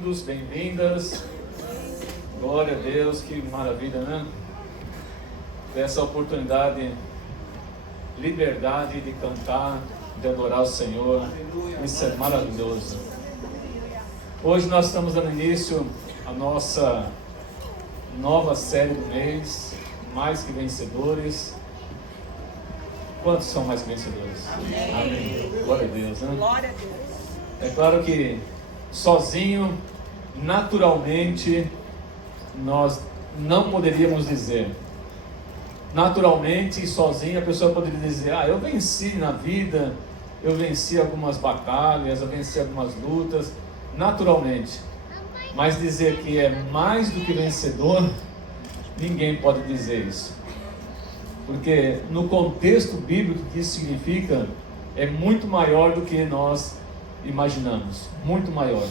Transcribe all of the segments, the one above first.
bem-vindos, bem-vindas. Glória a Deus, que maravilha, né? Essa oportunidade, liberdade de cantar, de adorar o Senhor. Isso é maravilhoso. Hoje nós estamos dando início à nossa nova série do mês, Mais que Vencedores. Quantos são mais que vencedores? Amém. Amém. Glória a Deus, né? Glória a Deus. É claro que sozinho, naturalmente, nós não poderíamos dizer. Naturalmente, sozinho, a pessoa poderia dizer: eu venci na vida, eu venci algumas batalhas, eu venci algumas lutas, naturalmente. Mas dizer que é mais do que vencedor, ninguém pode dizer isso. Porque no contexto bíblico, o que isso significa é muito maior do que nós imaginamos, muito maior.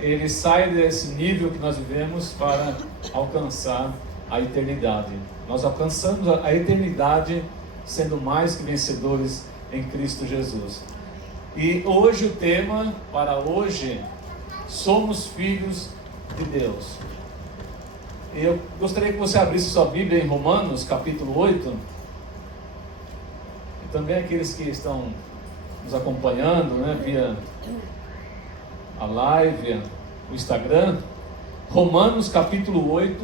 Ele sai desse nível que nós vivemos para alcançar a eternidade. Nós alcançamos a eternidade sendo mais que vencedores em Cristo Jesus. E hoje o tema para hoje: somos filhos de Deus. Eu gostaria que você abrisse sua Bíblia em Romanos capítulo 8. E também aqueles que estão nos acompanhando, né, via a live, o Instagram. Romanos capítulo 8,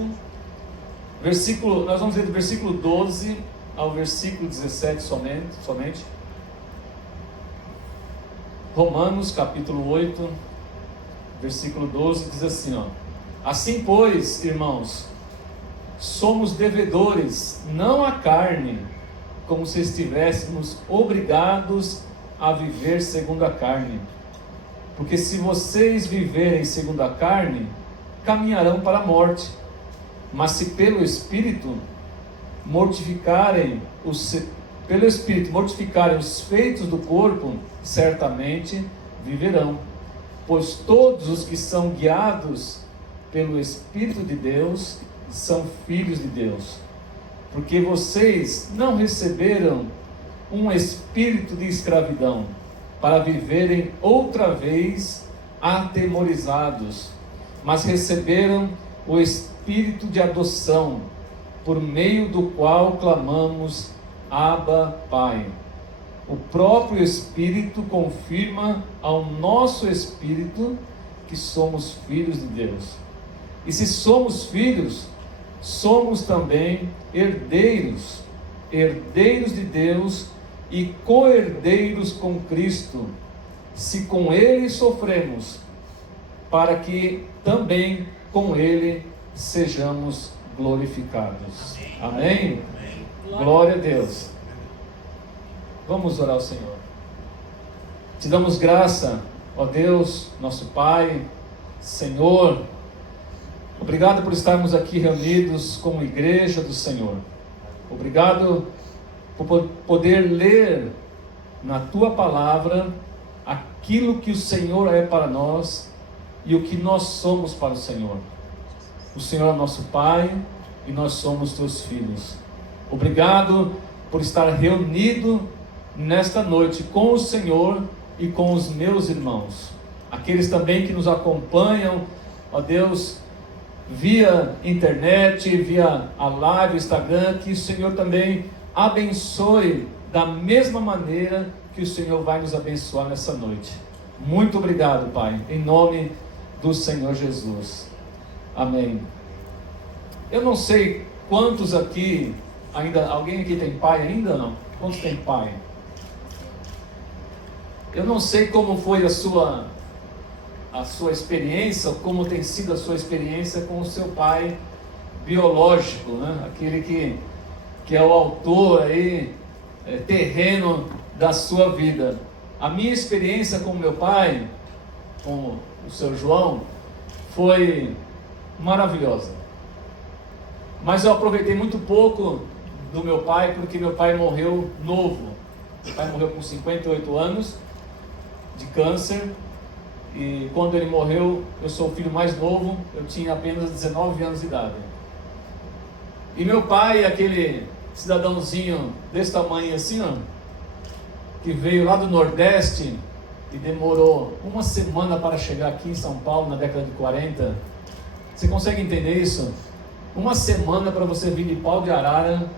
nós vamos ler do versículo 12 ao versículo 17 somente. Romanos capítulo 8, versículo 12 diz assim, assim pois, irmãos, somos devedores, não à carne, como se estivéssemos obrigados a viver segundo a carne. Porque se vocês viverem segundo a carne, caminharão para a morte. Mas se pelo Espírito mortificarem os feitos do corpo, certamente viverão. Pois todos os que são guiados pelo Espírito de Deus são filhos de Deus. Porque vocês não receberam um espírito de escravidão para viverem outra vez atemorizados, mas receberam o espírito de adoção, por meio do qual clamamos: Abba, Pai. O próprio Espírito confirma ao nosso espírito que somos filhos de Deus. E se somos filhos, somos também herdeiros, herdeiros de Deus e co-herdeiros com Cristo, se com Ele sofremos, para que também com Ele sejamos glorificados. Amém? Amém. Glória a Deus. Vamos orar ao Senhor. Te damos graça, ó Deus, nosso Pai, Senhor. Obrigado por estarmos aqui reunidos como igreja do Senhor. Obrigado por poder ler na Tua Palavra aquilo que o Senhor é para nós e o que nós somos para o Senhor. O Senhor é nosso Pai e nós somos Teus filhos. Obrigado por estar reunido nesta noite com o Senhor e com os meus irmãos. Aqueles também que nos acompanham, ó Deus, via internet, via a live, Instagram, que o Senhor também abençoe da mesma maneira que o Senhor vai nos abençoar nessa noite. Muito obrigado, Pai, em nome do Senhor Jesus. Amém. Eu não sei quantos aqui, alguém aqui tem pai ainda não? Quantos tem pai? Eu não sei como foi a sua experiência, como tem sido a sua experiência com o seu pai biológico, né? Aquele que é o autor aí, terreno da sua vida. A minha experiência com meu pai, com o seu João, foi maravilhosa. Mas eu aproveitei muito pouco do meu pai, porque meu pai morreu novo. Meu pai morreu com 58 anos de câncer. E quando ele morreu, eu sou o filho mais novo, eu tinha apenas 19 anos de idade. E meu pai, aquele cidadãozinho desse tamanho assim, que veio lá do Nordeste, e demorou uma semana para chegar aqui em São Paulo na década de 40, você consegue entender isso? Uma semana para você vir de Pau de Arara.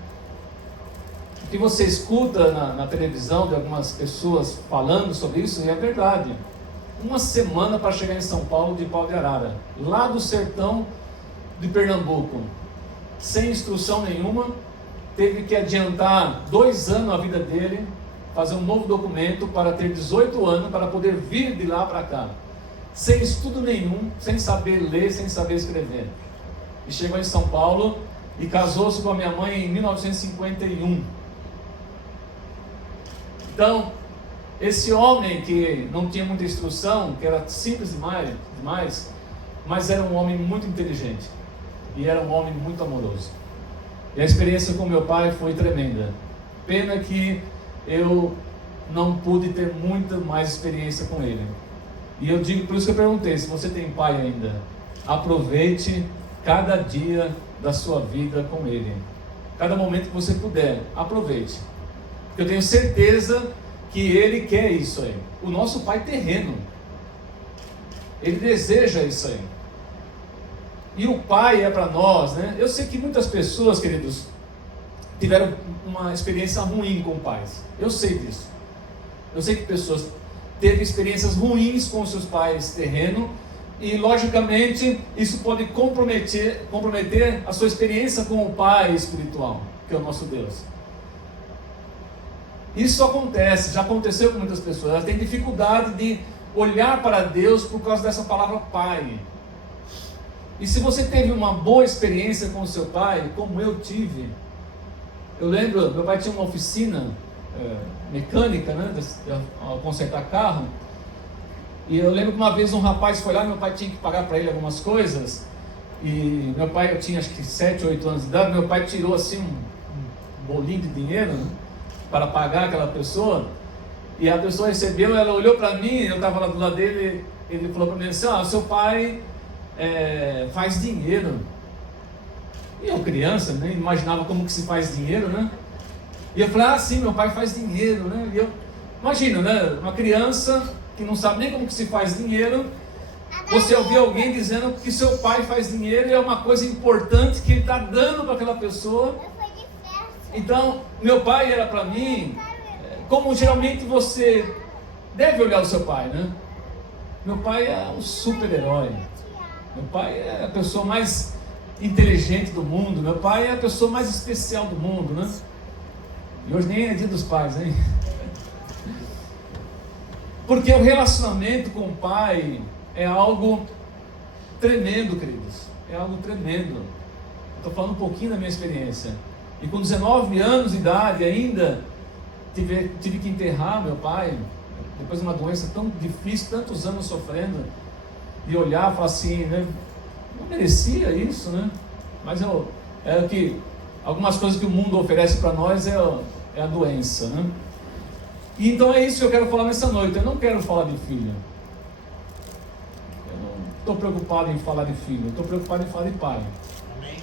O que você escuta na televisão de algumas pessoas falando sobre isso, é verdade. Uma semana para chegar em São Paulo de Pau de Arara, lá do sertão de Pernambuco, sem instrução nenhuma, teve que adiantar 2 anos a vida dele, fazer um novo documento para ter 18 anos, para poder vir de lá para cá, sem estudo nenhum, sem saber ler, sem saber escrever. E chegou em São Paulo e casou-se com a minha mãe em 1951. Então, esse homem que não tinha muita instrução, que era simples demais, mas era um homem muito inteligente e era um homem muito amoroso. E a experiência com meu pai foi tremenda. Pena que eu não pude ter muita mais experiência com ele. E eu digo, por isso que eu perguntei, se você tem pai ainda, aproveite cada dia da sua vida com ele. Cada momento que você puder, aproveite. Eu tenho certeza que ele quer isso aí. O nosso pai terreno, ele deseja isso aí. E o pai é para nós, né? Eu sei que muitas pessoas, queridos, tiveram uma experiência ruim com pais. Eu sei disso. Eu sei que pessoas teve experiências ruins com seus pais terreno, e logicamente isso pode comprometer a sua experiência com o Pai espiritual, que é o nosso Deus. Isso acontece, já aconteceu com muitas pessoas. Elas têm dificuldade de olhar para Deus por causa dessa palavra Pai. E se você teve uma boa experiência com o seu pai, como eu tive, eu lembro, meu pai tinha uma oficina mecânica, né, de consertar carro. E eu lembro que uma vez um rapaz foi lá, meu pai tinha que pagar para ele algumas coisas. E meu pai, eu tinha acho que 7, 8 anos de idade, meu pai tirou assim um bolinho de dinheiro, né, para pagar aquela pessoa. E a pessoa recebeu, ela olhou para mim, eu estava lá do lado dele, ele falou para mim assim: seu pai faz dinheiro. E eu criança, nem imaginava como que se faz dinheiro, né? E eu falei: sim, meu pai faz dinheiro, né? E eu imagino, né? Uma criança que não sabe nem como que se faz dinheiro, você ouvir alguém dizendo que seu pai faz dinheiro e é uma coisa importante que ele está dando para aquela pessoa. Então, meu pai era para mim, como geralmente você deve olhar o seu pai, né? Meu pai é um super-herói. Meu pai é a pessoa mais inteligente do mundo. Meu pai é a pessoa mais especial do mundo, né? E hoje nem é dia dos pais, hein? Porque o relacionamento com o pai é algo tremendo, queridos. É algo tremendo. Estou falando um pouquinho da minha experiência. E com 19 anos de idade ainda, tive que enterrar meu pai, depois de uma doença tão difícil, tantos anos sofrendo, e olhar e falar assim, né? Não merecia isso, né? Mas é o que algumas coisas que o mundo oferece para nós é a doença, né? E então é isso que eu quero falar nessa noite. Eu não quero falar de filho. Eu não estou preocupado em falar de filho. Eu estou preocupado em falar de pai. Amém.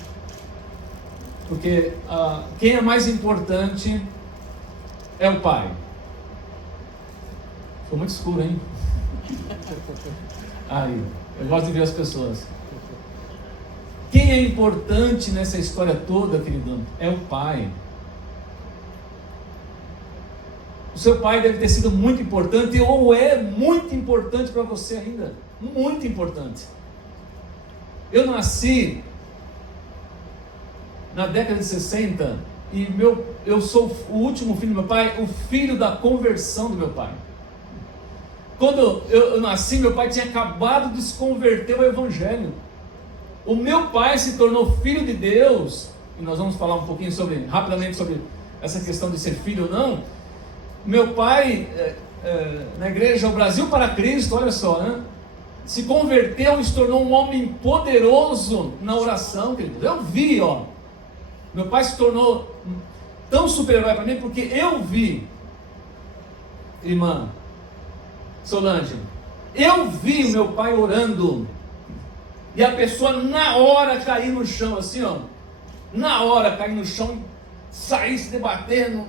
Porque quem é mais importante é o pai. Ficou muito escuro, hein? Aí, eu gosto de ver as pessoas. Quem é importante nessa história toda, querido, é o pai. O seu pai deve ter sido muito importante, ou é muito importante para você ainda. Muito importante. Eu nasci na década de 60 e eu sou o último filho do meu pai, o filho da conversão do meu pai. Quando eu nasci, meu pai tinha acabado de se converter ao Evangelho. O meu pai se tornou filho de Deus, e nós vamos falar um pouquinho rapidamente sobre essa questão de ser filho ou não. Meu pai, na igreja O Brasil para Cristo, olha só, né? Se converteu e se tornou um homem poderoso na oração, querido. Eu vi, meu pai se tornou tão super-herói para mim, porque eu vi, irmã Solange, eu vi o meu pai orando, e a pessoa na hora cair no chão, assim, na hora cair no chão, sair se debatendo.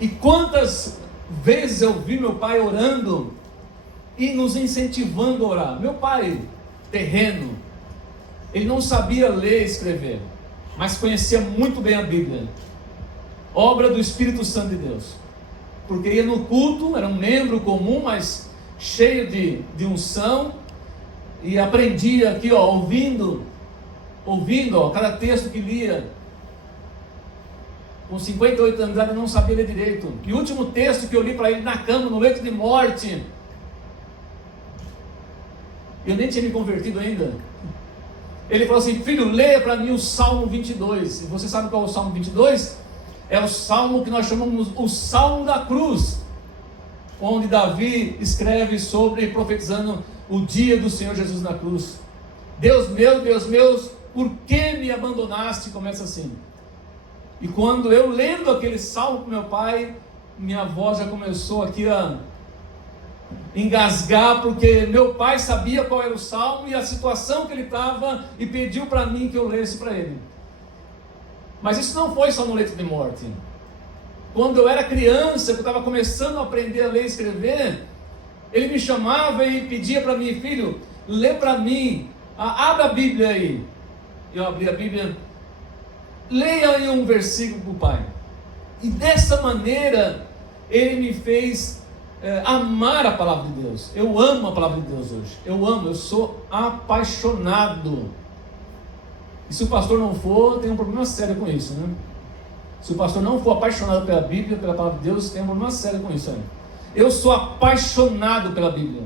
E quantas vezes eu vi meu pai orando e nos incentivando a orar. Meu pai, terreno, ele não sabia ler e escrever, mas conhecia muito bem a Bíblia, obra do Espírito Santo de Deus, porque ia no culto, era um membro comum, mas cheio de unção, e aprendia aqui, ouvindo, cada texto que lia. Com 58 anos de idade, eu não sabia ler direito. E o último texto que eu li para ele na cama, no leito de morte, eu nem tinha me convertido ainda. Ele falou assim: filho, leia para mim o Salmo 22. E você sabe qual é o Salmo 22? É o Salmo que nós chamamos o Salmo da Cruz, onde Davi escreve sobre, profetizando o dia do Senhor Jesus na cruz. Deus meu, por que me abandonaste? Começa assim. E quando eu lendo aquele salmo com meu pai, minha voz já começou aqui a engasgar, porque meu pai sabia qual era o salmo e a situação que ele estava, e pediu para mim que eu lesse para ele. Mas isso não foi só no leito de morte. Quando eu era criança, que eu estava começando a aprender a ler e escrever, ele me chamava e pedia para mim: filho, lê para mim, abra a Bíblia aí. Eu abri a Bíblia, leia aí um versículo para o pai. E dessa maneira ele me fez amar a palavra de Deus. Eu amo a palavra de Deus hoje. Eu sou apaixonado. E se o pastor não for, tem um problema sério com isso, né? Se o pastor não for apaixonado pela Bíblia, pela palavra de Deus, tem um problema sério com isso, né? Eu sou apaixonado pela Bíblia.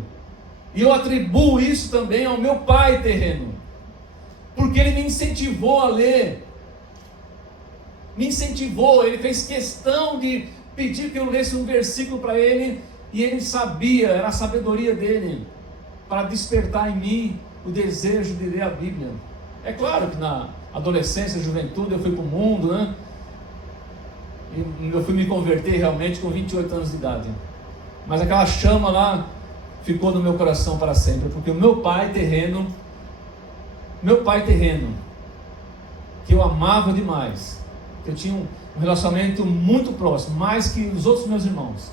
E eu atribuo isso também ao meu pai terreno, porque ele me incentivou a ler. Ele fez questão de pedir que eu lesse um versículo para ele, e ele sabia, era a sabedoria dele, para despertar em mim o desejo de ler a Bíblia. É claro que na adolescência, juventude, eu fui para o mundo, né? E eu fui me converter realmente com 28 anos de idade. Mas aquela chama lá ficou no meu coração para sempre, porque o meu pai terreno, que eu amava demais, que eu tinha um relacionamento muito próximo, mais que os outros meus irmãos,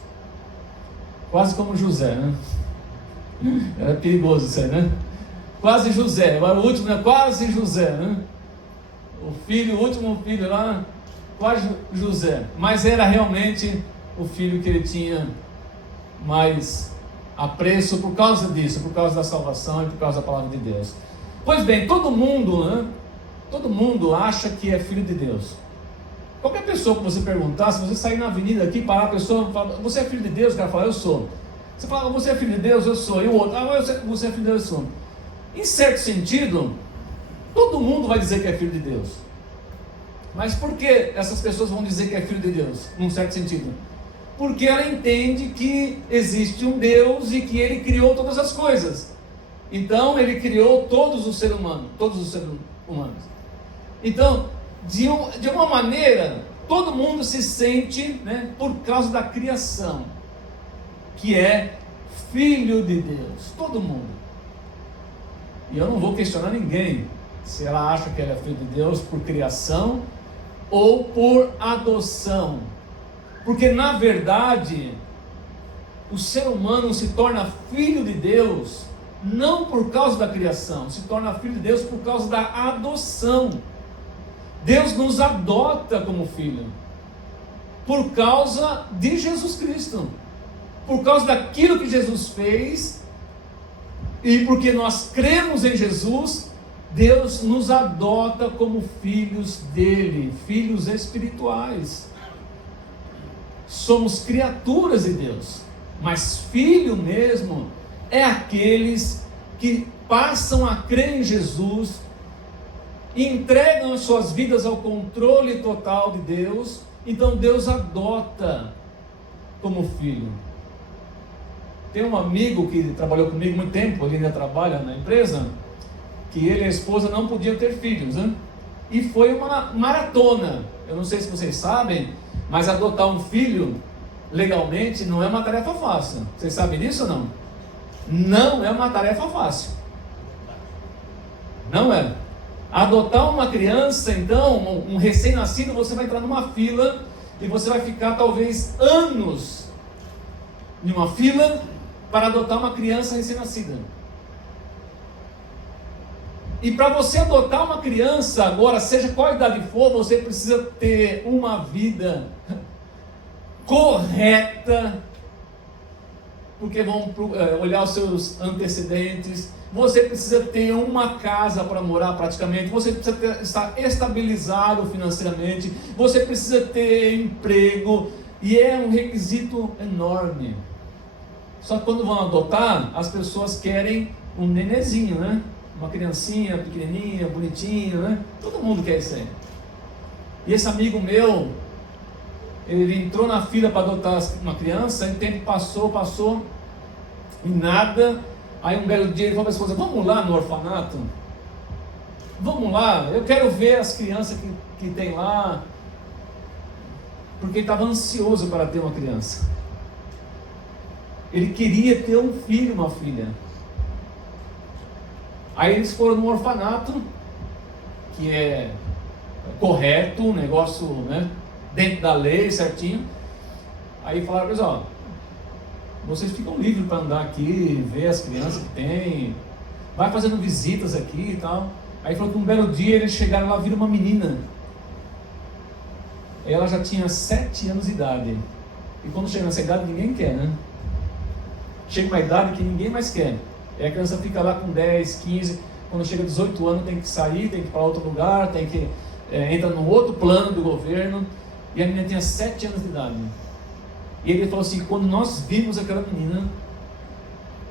quase como José, né? Era perigoso isso aí, né? Quase José, era o último, né? Quase José, né? O último filho lá, quase José, mas era realmente o filho que ele tinha mais apreço por causa disso, por causa da salvação e por causa da palavra de Deus. Pois bem, todo mundo, né? Todo mundo acha que é filho de Deus. Qualquer pessoa que você perguntar, se você sair na avenida aqui, parar a pessoa, fala: você é filho de Deus? O cara fala: eu sou. Você fala: você é filho de Deus? Eu sou. E o outro: você é filho de Deus? Eu sou. Em certo sentido, todo mundo vai dizer que é filho de Deus. Mas por que essas pessoas vão dizer que é filho de Deus? Num certo sentido, porque ela entende que existe um Deus e que Ele criou todas as coisas. Então Ele criou todos os seres humanos. Então, de uma maneira, todo mundo se sente, né, por causa da criação, que é filho de Deus. Todo mundo. E eu não vou questionar ninguém se ela acha que ela é filho de Deus por criação ou por adoção. Porque na verdade, o ser humano se torna filho de Deus não por causa da criação, se torna filho de Deus por causa da adoção. Deus nos adota como filho por causa de Jesus Cristo, por causa daquilo que Jesus fez, e porque nós cremos em Jesus, Deus nos adota como filhos dele, filhos espirituais. Somos criaturas de Deus, mas filho mesmo é aqueles que passam a crer em Jesus, entregam as suas vidas ao controle total de Deus. Então Deus adota como filho. Tem um amigo que trabalhou comigo muito tempo, ele ainda trabalha na empresa, que ele e a esposa não podiam ter filhos, né? E foi uma maratona. Eu não sei se vocês sabem, mas adotar um filho legalmente não é uma tarefa fácil. Vocês sabem disso ou não? Não é uma tarefa fácil. Não é. Adotar uma criança, então, um recém-nascido, você vai entrar numa fila e você vai ficar talvez anos em uma fila para adotar uma criança recém-nascida. E para você adotar uma criança agora, seja qual a idade for, você precisa ter uma vida correta, porque vão olhar os seus antecedentes. Você precisa ter uma casa para morar praticamente, você precisa estar estabilizado financeiramente, você precisa ter emprego, e é um requisito enorme. Só que quando vão adotar, as pessoas querem um nenezinho, né? Uma criancinha pequenininha, bonitinho, né? Todo mundo quer isso aí. E esse amigo meu, ele entrou na fila para adotar uma criança, e o tempo passou, e nada. Aí um belo dia ele falou para a esposa: vamos lá no orfanato? Vamos lá, eu quero ver as crianças que tem lá. Porque ele estava ansioso para ter uma criança. Ele queria ter um filho, uma filha. Aí eles foram no orfanato, que é correto, um negócio, né, dentro da lei, certinho. Aí falaram para eles: ó, vocês ficam livres para andar aqui, ver as crianças que tem, vai fazendo visitas aqui e tal. Aí falou que um belo dia eles chegaram lá, viram uma menina. Ela já tinha 7 anos de idade. E quando chega nessa idade, ninguém quer, né? Chega uma idade que ninguém mais quer. E a criança fica lá com 10, 15, quando chega 18 anos tem que sair, tem que ir para outro lugar, tem que entra num outro plano do governo. E a menina tinha 7 anos de idade. E ele falou assim: quando nós vimos aquela menina,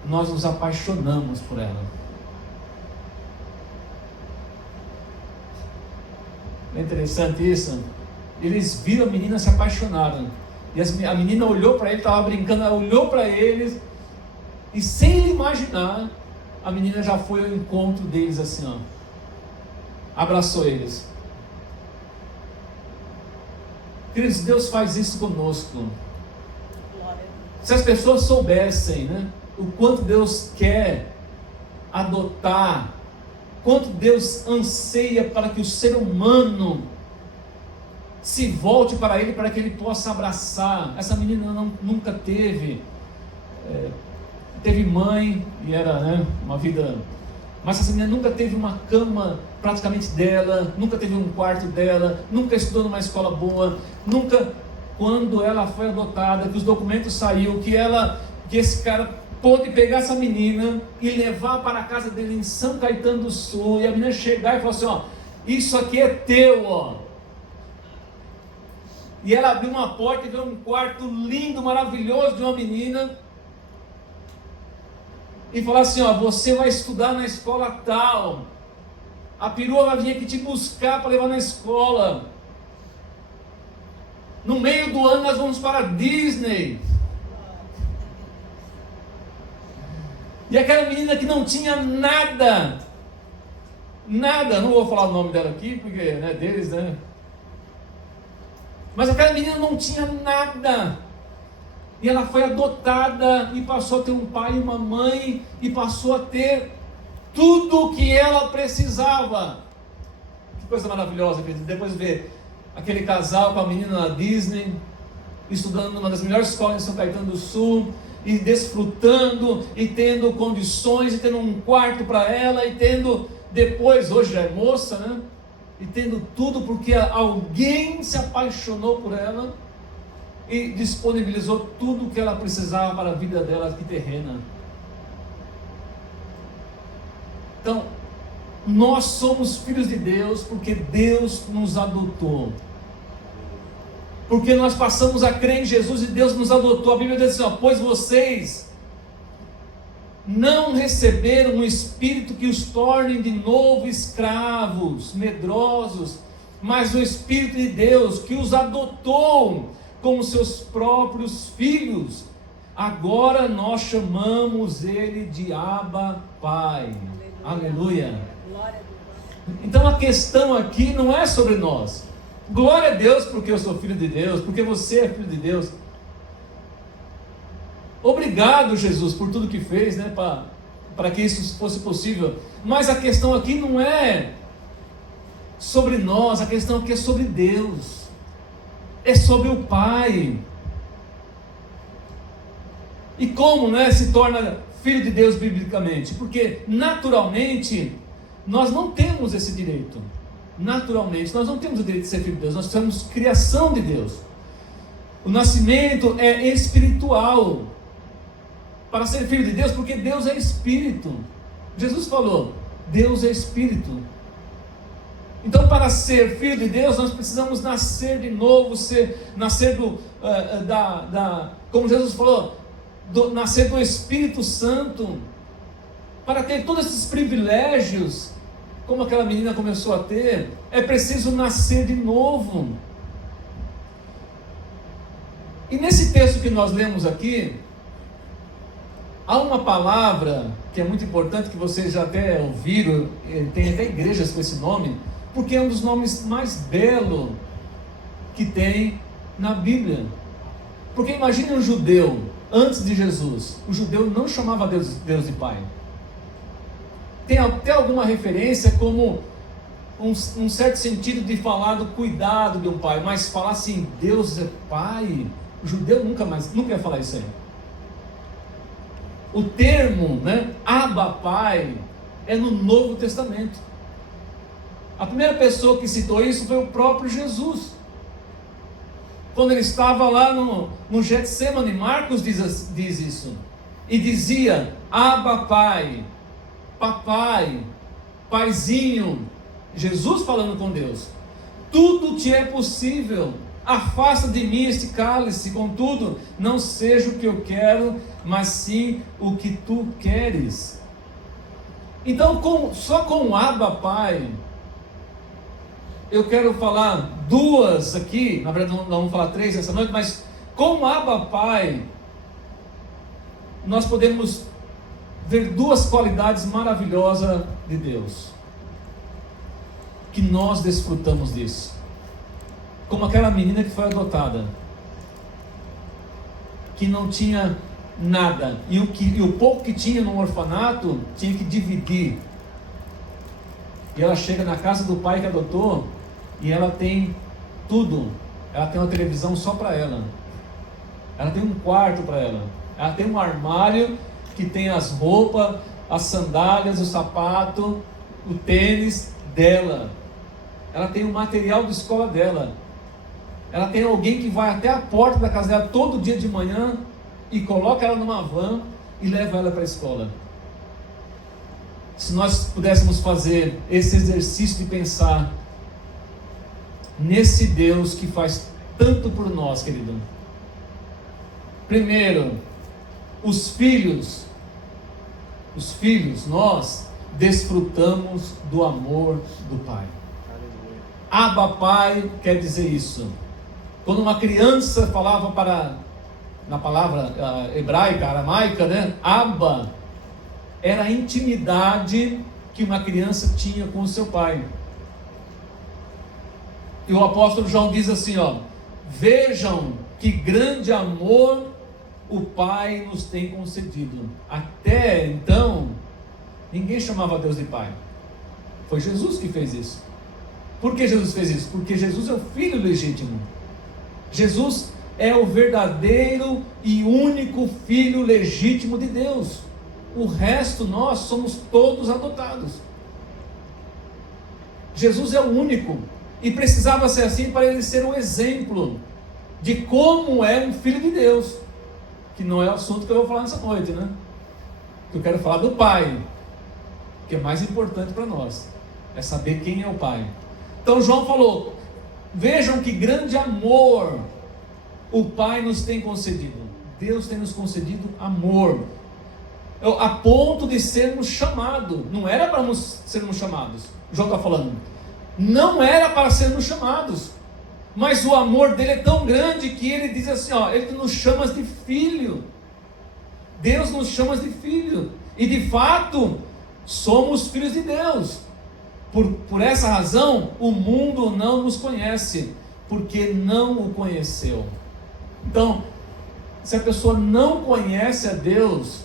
nós nos apaixonamos por ela. É interessante isso. Eles viram a menina, se apaixonaram. E a menina olhou para ele, estava brincando, ela olhou para eles, e sem ele imaginar, a menina já foi ao encontro deles assim, ó. Abraçou eles. Queridos, Deus faz isso conosco. Se as pessoas soubessem, né, o quanto Deus quer adotar, quanto Deus anseia para que o ser humano se volte para Ele, para que Ele possa abraçar. Essa menina nunca teve mãe, e era, né, uma vida, mas essa menina nunca teve uma cama praticamente dela, nunca teve um quarto dela, nunca estudou numa escola boa, nunca. Quando ela foi adotada, que os documentos saíram, que esse cara pôde pegar essa menina e levar para a casa dele em São Caetano do Sul, e a menina chegar e falar assim: ó, isso aqui é teu, ó. E ela abriu uma porta e viu um quarto lindo, maravilhoso de uma menina, e falou assim: ó, você vai estudar na escola tal, a perua vai vir aqui te buscar para levar na escola. No meio do ano nós vamos para a Disney. E aquela menina que não tinha nada, não vou falar o nome dela aqui, porque é deles, né? Mas aquela menina não tinha nada, e ela foi adotada, e passou a ter um pai e uma mãe, e passou a ter tudo o que ela precisava. Que coisa maravilhosa, querido. Depois ver aquele casal com a menina na Disney, estudando numa das melhores escolas em São Caetano do Sul, e desfrutando, e tendo condições, e tendo um quarto para ela, e tendo, depois, hoje já é moça, né? E tendo tudo porque alguém se apaixonou por ela e disponibilizou tudo o que ela precisava para a vida dela aqui terrena. Então, nós somos filhos de Deus porque Deus nos adotou. Porque nós passamos a crer em Jesus e Deus nos adotou. A Bíblia diz assim: ó, pois vocês não receberam um espírito que os torne de novo escravos, medrosos, mas o Espírito de Deus que os adotou como seus próprios filhos. Agora nós chamamos ele de Abba, Pai. Aleluia. Então a questão aqui não é sobre nós. Glória a Deus porque eu sou filho de Deus, porque você é filho de Deus. Obrigado, Jesus, por tudo que fez, né, para que isso fosse possível. Mas a questão aqui não é sobre nós, a questão aqui é sobre Deus. é sobre o Pai. E como, né, se torna filho de Deus biblicamente? Porque naturalmente nós não temos esse direito. Naturalmente nós não temos o direito de ser filho de Deus. Nós somos criação de Deus. O nascimento é espiritual para ser filho de Deus, porque Deus é espírito. Jesus falou, Deus é espírito. Então, para ser filho de Deus, nós precisamos nascer de novo, nascer como Jesus falou, nascer do Espírito Santo, para ter todos esses privilégios, como aquela menina começou a ter. É preciso nascer de novo. E nesse texto que nós lemos aqui, há uma palavra que é muito importante, que vocês já até ouviram, tem até igrejas com esse nome, porque é um dos nomes mais belos que tem na Bíblia. Porque imagine um judeu, antes de Jesus, o judeu não chamava Deus de Pai. Tem até alguma referência como um certo sentido de falar do cuidado de um pai, mas falar assim, Deus é Pai, o judeu nunca ia falar isso aí. O termo, né, Abba Pai, é no Novo Testamento. A primeira pessoa que citou isso foi o próprio Jesus. Quando ele estava lá no Getsemane, Marcos diz isso. E dizia, Abba Pai, Papai, Paizinho. Jesus falando com Deus. Tudo te é possível. Afasta de mim este cálice, contudo, não seja o que eu quero, mas sim o que tu queres. Então, só com Abba Pai, eu quero falar duas aqui, na verdade não vamos falar três essa noite, mas com Abba Pai, nós podemos ver duas qualidades maravilhosas de Deus, que nós desfrutamos disso. Como aquela menina que foi adotada, que não tinha nada, e o pouco que tinha no orfanato, tinha que dividir. E ela chega na casa do pai que adotou, e ela tem tudo. Ela tem uma televisão só para ela, ela tem um quarto para ela, ela tem um armário que tem as roupas, as sandálias, o sapato, o tênis dela. Ela tem o material de escola dela. Ela tem alguém que vai até a porta da casa dela todo dia de manhã e coloca ela numa van e leva ela para a escola. Se nós pudéssemos fazer esse exercício de pensar nesse Deus que faz tanto por nós, querido. Primeiro, os filhos, nós desfrutamos do amor do Pai. Abba Pai quer dizer isso. Quando uma criança falava na palavra hebraica, aramaica, né? Abba era a intimidade que uma criança tinha com o seu pai. E o apóstolo João diz assim, vejam que grande amor o Pai nos tem concedido. Até então, ninguém chamava Deus de Pai. Foi Jesus que fez isso. Por que Jesus fez isso? Porque Jesus é o Filho legítimo. Jesus é o verdadeiro e único Filho legítimo de Deus. O resto, nós somos todos adotados. Jesus é o único. E precisava ser assim para ele ser um exemplo de como é um Filho de Deus. Que não é o assunto que eu vou falar nessa noite, né? Eu quero falar do Pai, que é mais importante para nós. É saber quem é o Pai. Então João falou, vejam que grande amor o Pai nos tem concedido. Deus tem nos concedido amor, a ponto de sermos chamados. Não era para sermos chamados. João está falando, não era para sermos chamados, mas o amor dele é tão grande que ele diz assim, ele nos chama de filho. Deus nos chama de filho, e de fato somos filhos de Deus. Por essa razão o mundo não nos conhece, porque não o conheceu. Então, se a pessoa não conhece a Deus,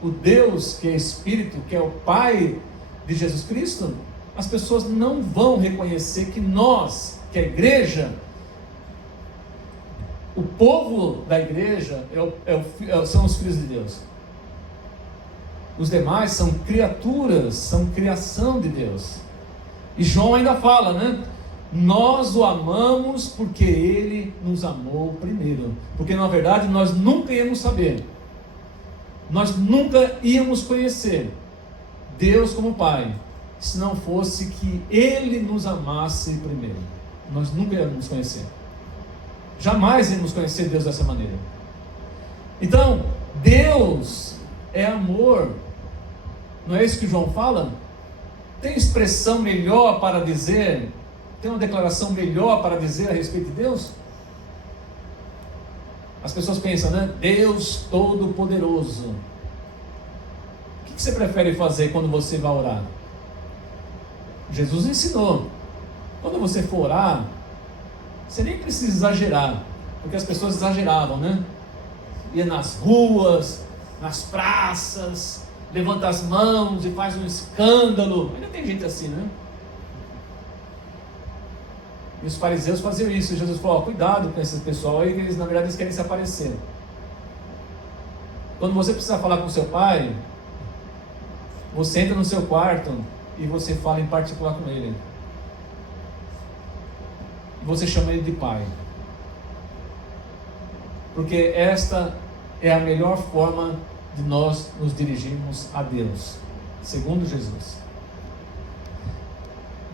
o Deus que é Espírito, que é o Pai de Jesus Cristo, as pessoas não vão reconhecer que nós, que a igreja, O povo da igreja são os filhos de Deus. Os demais são criaturas, são criação de Deus. E João ainda fala, né? Nós o amamos porque Ele nos amou primeiro. Porque na verdade nós nunca íamos saber, nós nunca íamos conhecer Deus como Pai, se não fosse que Ele nos amasse primeiro. Nós nunca íamos conhecer. Jamais íamos conhecer Deus dessa maneira. Então, Deus é amor. Não é isso que João fala? Tem expressão melhor para dizer? Tem uma declaração melhor para dizer a respeito de Deus? As pessoas pensam, né? Deus Todo-Poderoso. O que você prefere fazer quando você vai orar? Jesus ensinou. Quando você for orar, você nem precisa exagerar, porque as pessoas exageravam, né? Ia nas ruas, nas praças, levanta as mãos e faz um escândalo. Ainda tem gente assim, né? E os fariseus faziam isso. E Jesus falou, cuidado com esse pessoal aí, que eles na verdade eles querem se aparecer. Quando você precisa falar com seu pai, você entra no seu quarto e você fala em particular com ele. E você chama ele de pai. Porque esta é a melhor forma de nós nos dirigirmos a Deus, segundo Jesus.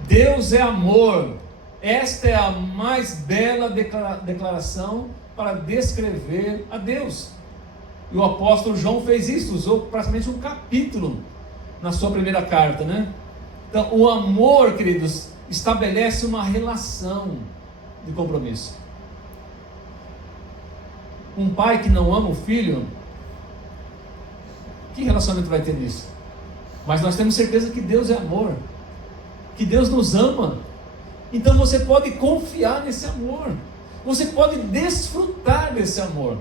Deus é amor. Esta é a mais bela declaração para descrever a Deus. E o apóstolo João fez isso, usou praticamente um capítulo na sua primeira carta, né? Então, o amor, queridos, estabelece uma relação de compromisso. Um pai que não ama o filho, que relacionamento vai ter nisso? Mas nós temos certeza que Deus é amor, que Deus nos ama. Então você pode confiar nesse amor, você pode desfrutar desse amor.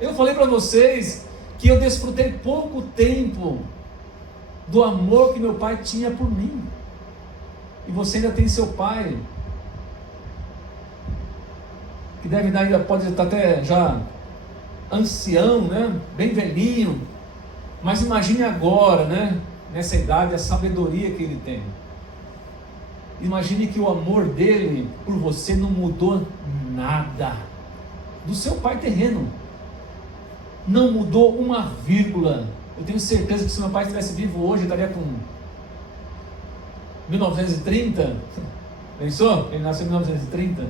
Eu falei para vocês que eu desfrutei pouco tempo do amor que meu pai tinha por mim. E você ainda tem seu pai, que ainda pode estar até já ancião, né? Bem velhinho. Mas imagine agora, né? Nessa idade, a sabedoria que ele tem. Imagine que o amor dele por você não mudou nada do seu pai terreno. Não mudou uma vírgula. Eu tenho certeza que se meu pai estivesse vivo hoje, eu estaria com 1930. Pensou? Ele nasceu em 1930.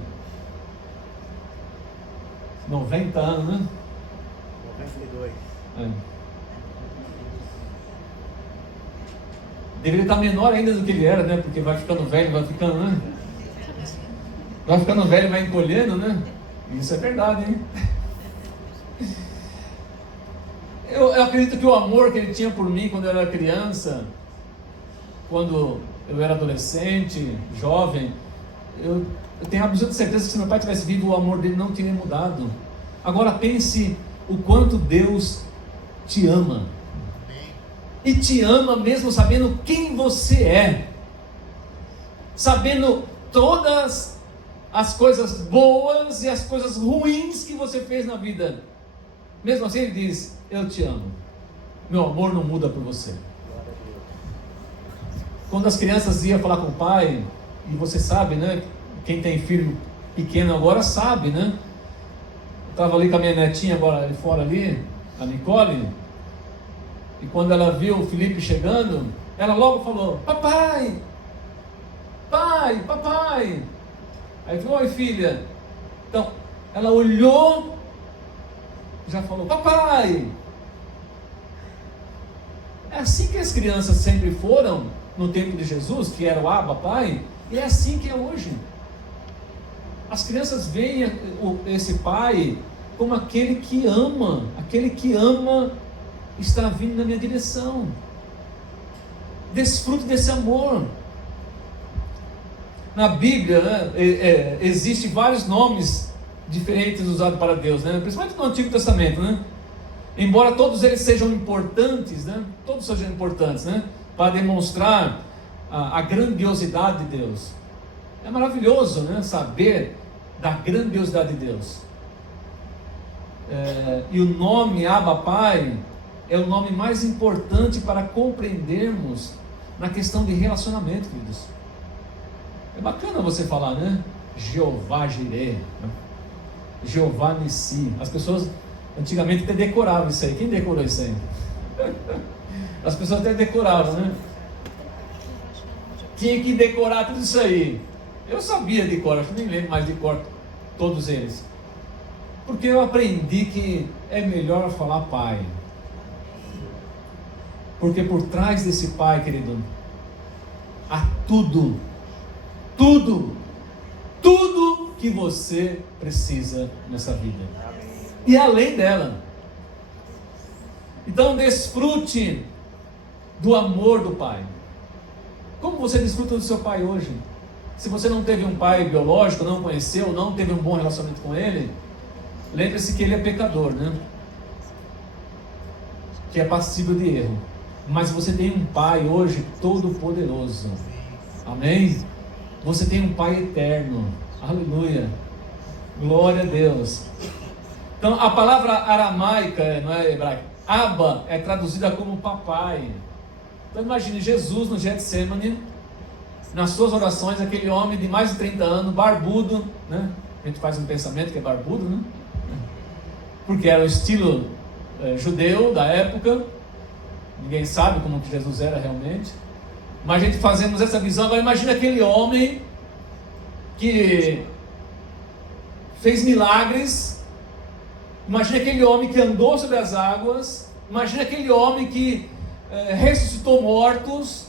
90 anos, né? 92. É. Deveria estar menor ainda do que ele era, né? Porque vai ficando velho, vai ficando, né? Vai ficando velho, vai encolhendo, né? Isso é verdade, hein? Eu acredito que o amor que ele tinha por mim quando eu era criança, quando eu era adolescente, jovem, eu tenho absoluta certeza que se meu pai tivesse vivo, o amor dele não teria mudado. Agora pense o quanto Deus te ama. E te ama mesmo sabendo quem você é, sabendo todas as coisas boas e as coisas ruins que você fez na vida. Mesmo assim ele diz, eu te amo, meu amor não muda por você. Quando as crianças iam falar com o pai, e você sabe, né, quem tem filho pequeno agora sabe, né? Eu estava ali com a minha netinha agora ali fora ali, a Nicole. E quando ela viu o Felipe chegando, ela logo falou, papai, pai, papai. Aí falou, oi filha. Então, ela olhou, já falou, papai. É assim que as crianças sempre foram no tempo de Jesus, que era o Abba, pai, e é assim que é hoje. As crianças veem esse pai como aquele que ama está vindo na minha direção. Desfrute desse amor. Na Bíblia, né, existe vários nomes diferentes usados para Deus, né? Principalmente no Antigo Testamento, né? Embora todos eles sejam importantes, né? Todos sejam importantes, né? Para demonstrar a grandiosidade de Deus. É maravilhoso, né? Saber da grandiosidade de Deus. e o nome Abba Pai é o nome mais importante para compreendermos na questão de relacionamento, queridos. É bacana você falar, né? Jeová Jireh, Jeová Nissi. As pessoas antigamente até decoravam isso aí. Quem decorou isso aí? As pessoas até decoravam, né? Tinha que decorar tudo isso aí. Eu sabia decorar, acho que nem lembro mais de cor todos eles. Porque eu aprendi que é melhor falar Pai. Porque por trás desse Pai, querido, há tudo que você precisa nessa vida. E além dela. Então desfrute do amor do Pai. Como você desfruta do seu pai hoje? Se você não teve um pai biológico, não conheceu, não teve um bom relacionamento com ele, lembre-se que ele é pecador, né? Que é passível de erro. Mas você tem um pai hoje todo poderoso. Amém? Você tem um pai eterno. Aleluia. Glória a Deus. Então a palavra aramaica, não é hebraica, Abba, é traduzida como papai. Então imagine Jesus no Getsemane, nas suas orações, aquele homem de mais de 30 anos, barbudo, né? A gente faz um pensamento que é barbudo, né? Porque era o estilo judeu da época. Ninguém sabe como que Jesus era realmente, mas a gente fazemos essa visão. Agora imagine aquele homem que fez milagres, imagine aquele homem que andou sobre as águas, imagine aquele homem que ressuscitou mortos,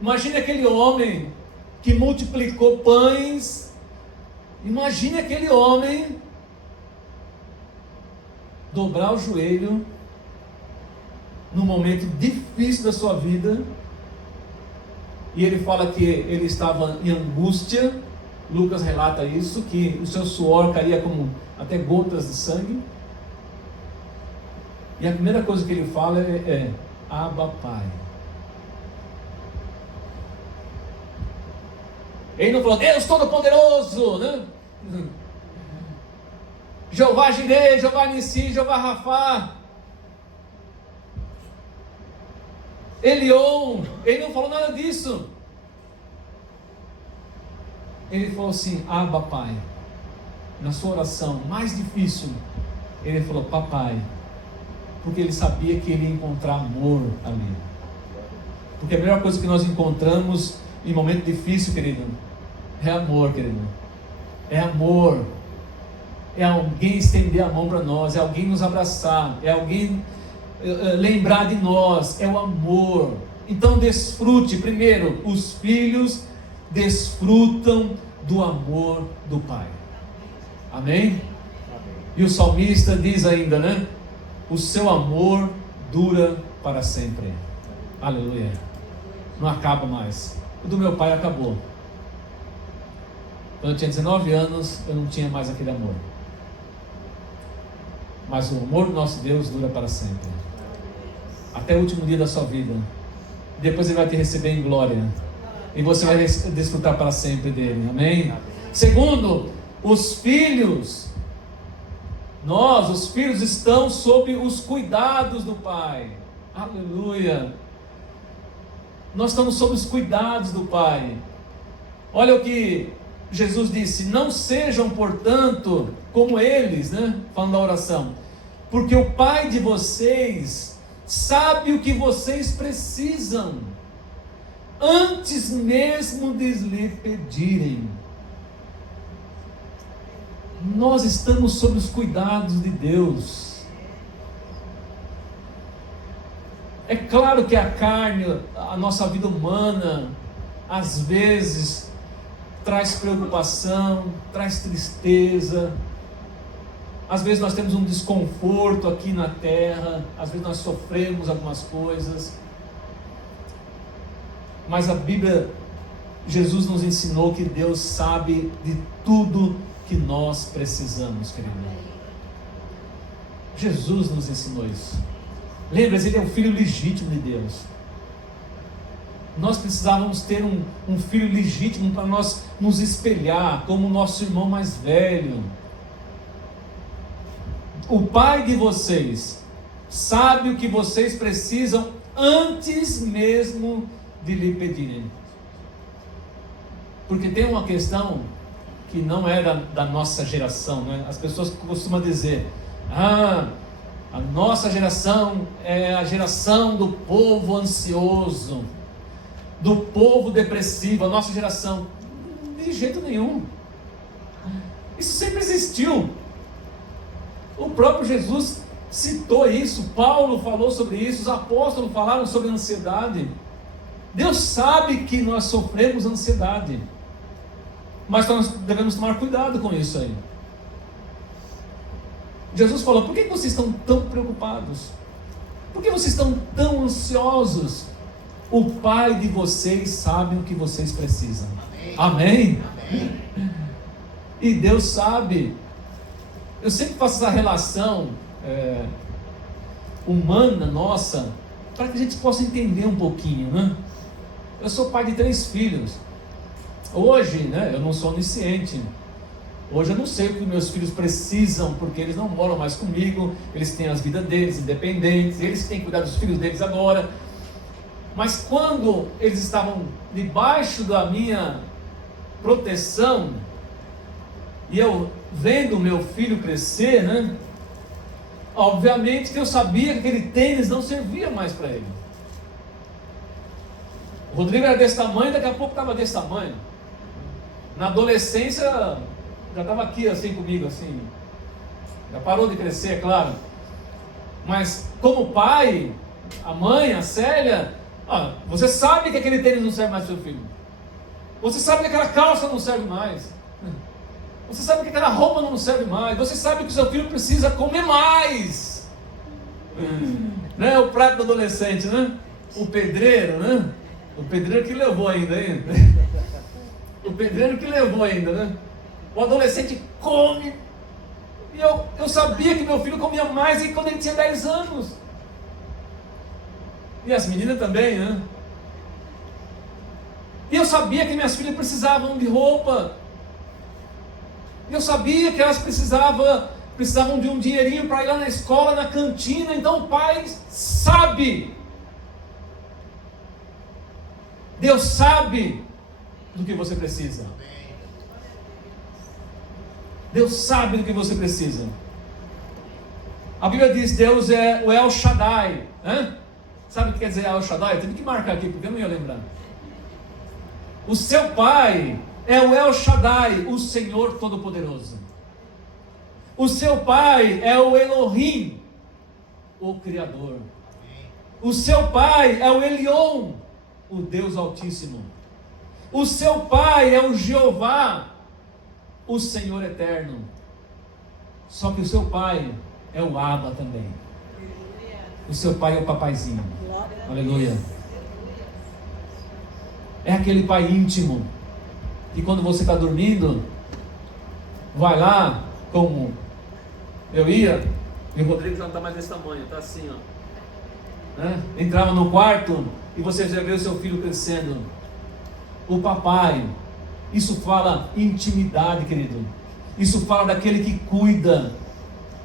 imagine aquele homem que multiplicou pães, imagine aquele homem dobrar o joelho num momento difícil da sua vida, e ele fala que ele estava em angústia. Lucas relata isso, que o seu suor caía como até gotas de sangue, e a primeira coisa que ele fala é Abba Pai. Ele não falou Deus Todo-Poderoso, né? Jeová Jireh, Jeová Nissi, Jeová Rafá, Elion. Ele não falou nada disso. Ele falou assim, Abba Pai. Na sua oração mais difícil, ele falou papai, porque ele sabia que ele ia encontrar amor ali. Porque a melhor coisa que nós encontramos em momento difícil, querido, é amor, querido. É amor. É alguém estender a mão para nós, é alguém nos abraçar, é alguém lembrar de nós, é o amor. Então desfrute. Primeiro, os filhos desfrutam do amor do Pai. Amém? E o salmista diz ainda, né? O seu amor dura para sempre. Aleluia. Não acaba mais. O do meu pai acabou. Quando eu tinha 19 anos, eu não tinha mais aquele amor. Mas o amor do nosso Deus dura para sempre. Até o último dia da sua vida. Depois ele vai te receber em glória. E você vai desfrutar para sempre dele. Amém? Segundo, os filhos. Nós, os filhos, estão sob os cuidados do Pai. Aleluia. Nós estamos sob os cuidados do Pai. Olha o que Jesus disse: não sejam, portanto, como eles, né? Falando da oração, porque o Pai de vocês sabe o que vocês precisam, antes mesmo de lhe pedirem. Nós estamos sob os cuidados de Deus. É claro que a carne, a nossa vida humana, às vezes traz preocupação, traz tristeza. Às vezes nós temos um desconforto aqui na terra, às vezes nós sofremos algumas coisas. Mas a Bíblia, Jesus nos ensinou que Deus sabe de tudo que nós precisamos, querido. Jesus nos ensinou isso. Lembra-se, ele é o filho legítimo de Deus. Nós precisávamos ter um filho legítimo para nós nos espelhar como o nosso irmão mais velho. o Pai de vocês sabe o que vocês precisam antes mesmo de lhe pedirem. Porque tem uma questão que não é da nossa geração, né? As pessoas costumam dizer: a nossa geração é a geração do povo ansioso, do povo depressivo. A nossa geração, de jeito nenhum. Isso sempre existiu. O próprio Jesus citou isso, Paulo falou sobre isso, os apóstolos falaram sobre ansiedade. Deus sabe que nós sofremos ansiedade, mas nós devemos tomar cuidado com isso aí. Jesus falou: por que vocês estão tão preocupados? Por que vocês estão tão ansiosos? O Pai de vocês sabe o que vocês precisam. Amém? Amém? E Deus sabe. Eu sempre faço essa relação humana nossa, para que a gente possa entender um pouquinho, né? Eu sou pai de 3 filhos. Hoje, né, eu não sou onisciente. Hoje eu não sei o que meus filhos precisam, porque eles não moram mais comigo, eles têm as vidas deles, independentes, eles têm que cuidar dos filhos deles agora. Mas quando eles estavam debaixo da minha proteção, e eu vendo o meu filho crescer, né, obviamente que eu sabia que aquele tênis não servia mais para ele. O Rodrigo era desse tamanho, daqui a pouco estava desse tamanho. Na adolescência já estava aqui assim comigo, assim. Já parou de crescer, é claro. Mas como pai, a mãe, a Célia, você sabe que aquele tênis não serve mais para o seu filho. Você sabe que aquela calça não serve mais. Você sabe que aquela roupa não serve mais. Você sabe que o seu filho precisa comer mais. Né? O prato do adolescente, né? O pedreiro, né? O pedreiro que levou ainda. O pedreiro que levou ainda, né? O adolescente come. E eu sabia que meu filho comia mais quando ele tinha 10 anos. E as meninas também, né? E eu sabia que minhas filhas precisavam de roupa. Eu sabia que elas precisavam de um dinheirinho para ir lá na escola, na cantina. Então o pai sabe. Deus sabe do que você precisa. Deus sabe do que você precisa. A Bíblia diz: Deus é o El Shaddai. Sabe o que quer dizer El Shaddai? Eu tive que marcar aqui porque eu não ia lembrar. O seu pai é o El Shaddai, o Senhor Todo-Poderoso. O seu pai é o Elohim, o Criador. O seu pai é o Elion, o Deus Altíssimo. O seu pai é o Jeová, o Senhor Eterno. Só que o seu pai é o Abba também. O seu pai é o papaizinho. Aleluia. É aquele pai íntimo. E quando você está dormindo, vai lá, como eu ia, e o Rodrigo já não está mais desse tamanho, está assim, ó. Né? Entrava no quarto e você já vê o seu filho crescendo. O papai, isso fala intimidade, querido. Isso fala daquele que cuida,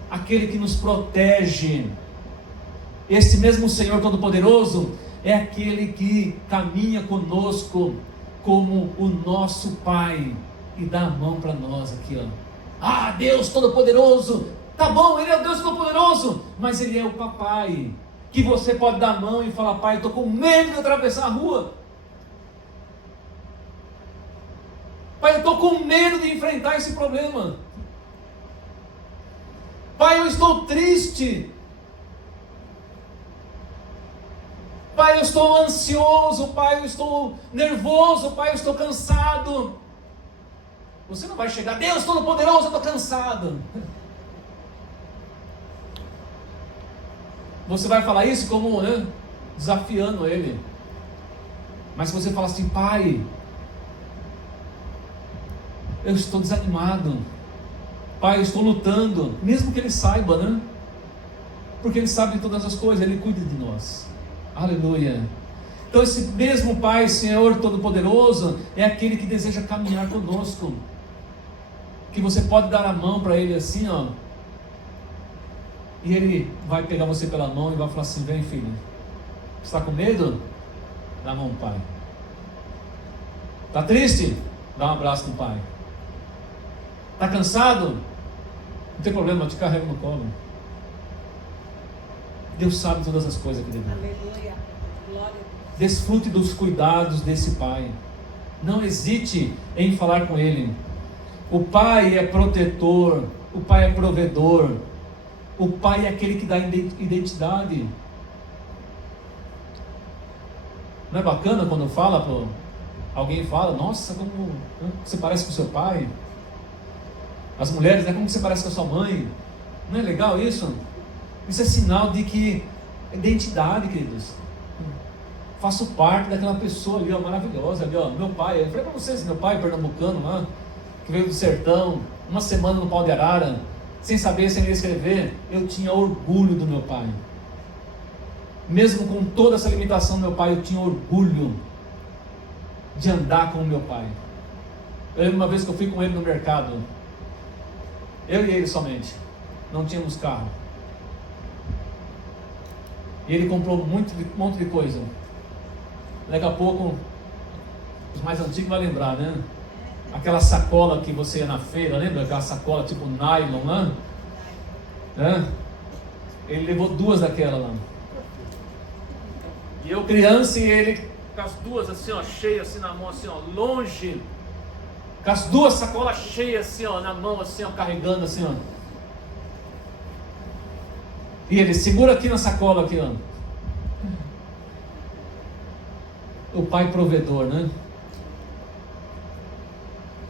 aquele que nos protege. Esse mesmo Senhor Todo-Poderoso é aquele que caminha conosco como o nosso Pai e dá a mão para nós aqui, ó. Deus Todo-Poderoso, tá bom, Ele é o Deus Todo-Poderoso, mas Ele é o papai, que você pode dar a mão e falar: pai, eu estou com medo de atravessar a rua. Pai, eu estou com medo de enfrentar esse problema. Pai, eu estou triste. Pai, eu estou ansioso. Pai, eu estou nervoso. Pai, eu estou cansado. Você não vai chegar: Deus Todo-Poderoso, eu estou cansado. Você vai falar isso como, né, desafiando Ele. Mas se você falar assim: pai, eu estou desanimado. Pai, eu estou lutando. Mesmo que Ele saiba, né? Porque Ele sabe de todas as coisas. Ele cuida de nós. Aleluia. Então esse mesmo Pai, Senhor Todo-Poderoso, é aquele que deseja caminhar conosco. Que você pode dar a mão para Ele assim, ó. E Ele vai pegar você pela mão e vai falar assim: vem, filho. Está com medo? Dá a mão ao pai. Está triste? Dá um abraço no pai. Está cansado? Não tem problema, eu te carrego no colo. Deus sabe todas as coisas, querido. Aleluia. Glória. Desfrute dos cuidados desse pai. Não hesite em falar com ele. O pai é protetor, o pai é provedor, o pai é aquele que dá identidade. Não é bacana quando alguém fala: nossa, como você parece com seu pai? As mulheres, como você parece com a sua mãe? Não é legal isso? Isso é sinal de que identidade, queridos. Faço parte daquela pessoa ali, maravilhosa ali, meu pai. Eu falei para vocês, meu pai pernambucano lá, que veio do sertão, uma semana no pau de arara, sem saber, sem ler e escrever. Eu tinha orgulho do meu pai. Mesmo com toda essa limitação do meu pai, eu tinha orgulho de andar com o meu pai. Eu lembro uma vez que eu fui com ele no mercado, eu e ele somente, não tínhamos carro, e ele comprou um monte de coisa. Daqui a pouco, os mais antigos vão lembrar, né? Aquela sacola que você ia na feira, lembra? Aquela sacola tipo nylon lá, né? Ele levou 2 daquela lá. E eu criança e ele com as 2 assim, cheias assim na mão, assim, longe. Com as 2 sacolas cheias assim, na mão, assim, carregando assim, E ele segura aqui na sacola aqui, O pai provedor, né?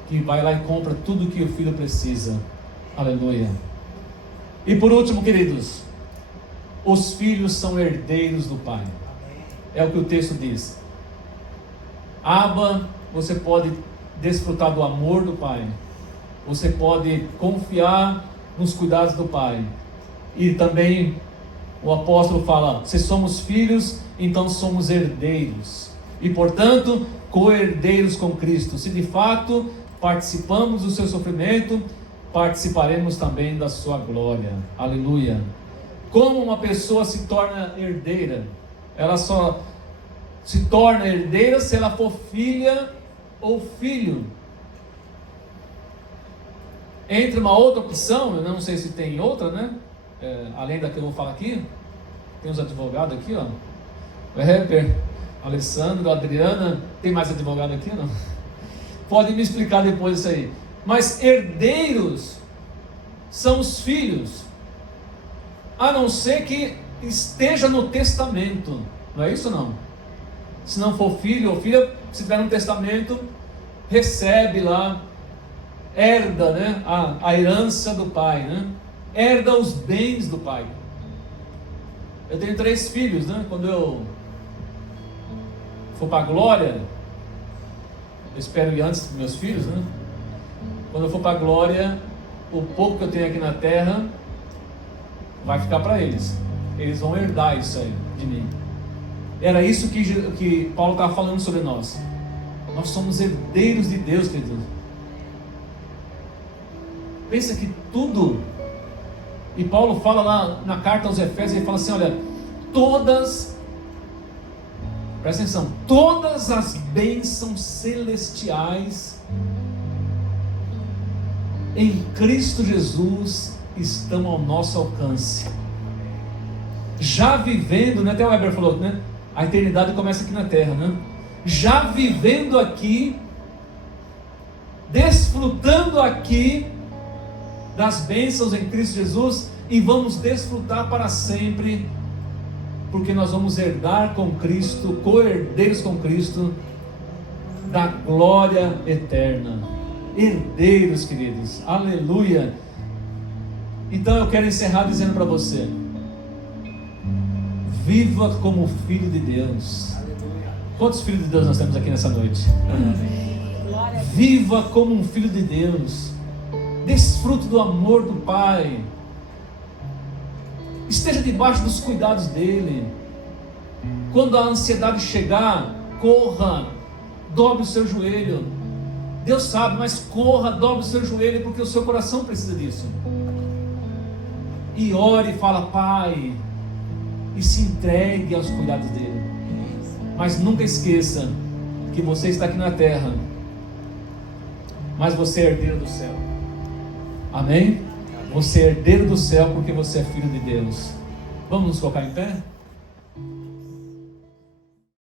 Que vai lá e compra tudo que o filho precisa. Aleluia. E por último, queridos, os filhos são herdeiros do pai. É o que o texto diz. Abba, você pode desfrutar do amor do pai. Você pode confiar nos cuidados do pai. E também o apóstolo fala: se somos filhos, então somos herdeiros. E portanto, co-herdeiros com Cristo. Se de fato participamos do seu sofrimento, participaremos também da sua glória. Aleluia. Como uma pessoa se torna herdeira? Ela só se torna herdeira se ela for filha ou filho. Entre uma outra opção, eu não sei se tem outra, né? Além da que eu vou falar aqui, tem uns advogados aqui, Weber, Alessandro, Adriana, tem mais advogado aqui, não? Pode me explicar depois isso aí. Mas herdeiros são os filhos, a não ser que esteja no testamento, não é isso não? Se não for filho ou filha, se tiver no testamento, recebe lá, herda, né, a herança do pai, né? Herda os bens do pai. Eu tenho 3 filhos, né? Quando eu for para a glória, eu espero ir antes dos meus filhos, né? Quando eu for para a glória, o pouco que eu tenho aqui na terra vai ficar para eles. Eles vão herdar isso aí de mim. Era isso que Paulo estava falando sobre nós. Nós somos herdeiros de Deus, queridos. Pensa que tudo, e Paulo fala lá na carta aos Efésios, ele fala assim: olha, presta atenção, todas as bênçãos celestiais em Cristo Jesus estão ao nosso alcance. Já vivendo, né? Até o Weber falou, né? A eternidade começa aqui na terra, né? Já vivendo aqui, desfrutando aqui das bênçãos em Cristo Jesus, e vamos desfrutar para sempre, porque nós vamos herdar com Cristo, co-herdeiros com Cristo, da glória eterna. Herdeiros, queridos, aleluia. Então eu quero encerrar dizendo para você: viva como filho de Deus. Quantos filhos de Deus nós temos aqui nessa noite? Viva como um filho de Deus. Desfrute do amor do Pai. Esteja debaixo dos cuidados dele. Quando a ansiedade chegar, corra, dobre o seu joelho. Deus sabe, mas corra, dobre o seu joelho, porque o seu coração precisa disso. e ore e fala: Pai, e se entregue aos cuidados dele. Mas nunca esqueça que você está aqui na terra, mas você é herdeiro do céu. Amém? Você é herdeiro do céu porque você é filho de Deus. Vamos nos colocar em pé?